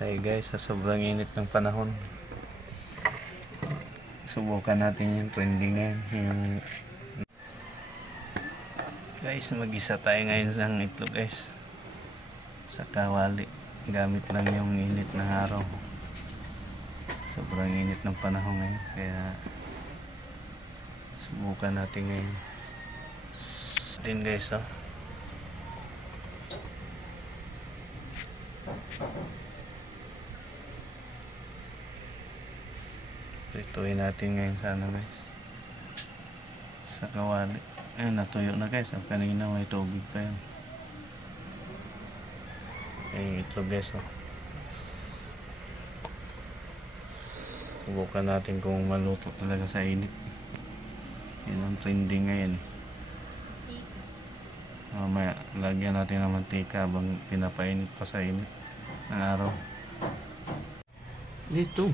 Hey guys, sa sobrang init ng panahon, subukan natin yung trending ngayon. Guys, mag-isa tayo ngayon ng itlog guys. Sa kawali, gamit lang yung init ng araw. Sobrang init ng panahon ngayon, kaya subukan natin ngayon. Din guys, oh. Prituin natin ngayon sana guys sa kawali. Ayun, natuyo na guys. Kanina may tubig pa yan. Ayun, ito guys, oh. Subukan natin kung maluto talaga sa init. Yan ang trending ngayon. Mamaya lagyan natin ng mantika habang pinapainit pa sa init ng araw. Dito.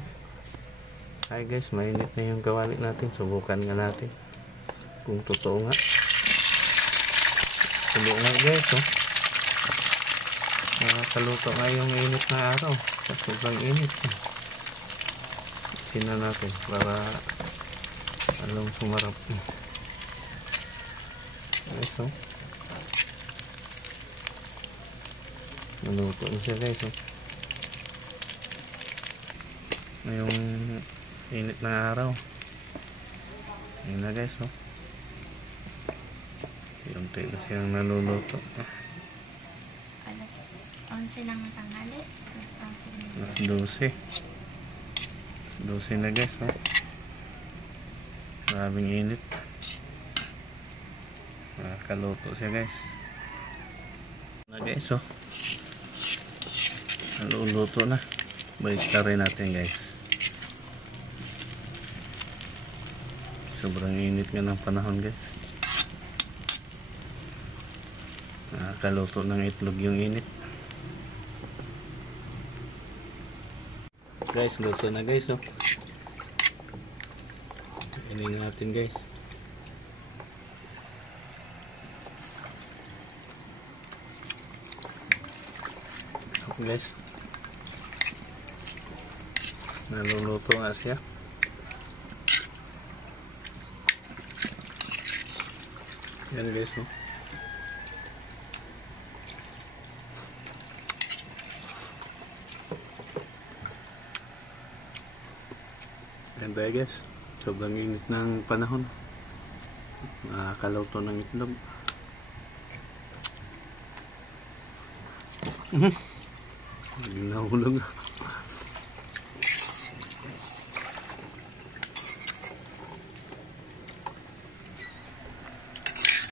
Hi guys, mainit na yung kawali natin. Subukan nga natin kung totoo nga. Subukan nga guys, oh. Nakakaluto nga yung init na araw. Sa sobrang init. Isin na natin para along sumarap. Guys, oh. Maluto na siya guys, oh. Ngayong init na araw. Ayun na guys, oh. Yung tayo na siyang naluluto. Alas 11 lang ang tanghali. Alas 12. 12 na guys, oh. Maraming init. Nakakaluto siya guys. Na guys, oh. Naluluto na. Balik na rin natin guys. Sobrang init nga ng panahon guys. Nakakaluto ng itlog yung init. Guys, luto na guys, oh. Kainin natin guys. Guys, naluluto nga siya. Yan guys, no? Yan ba guys, sobrang init ng panahon. Nakakaluto ng itlog. Nahulog.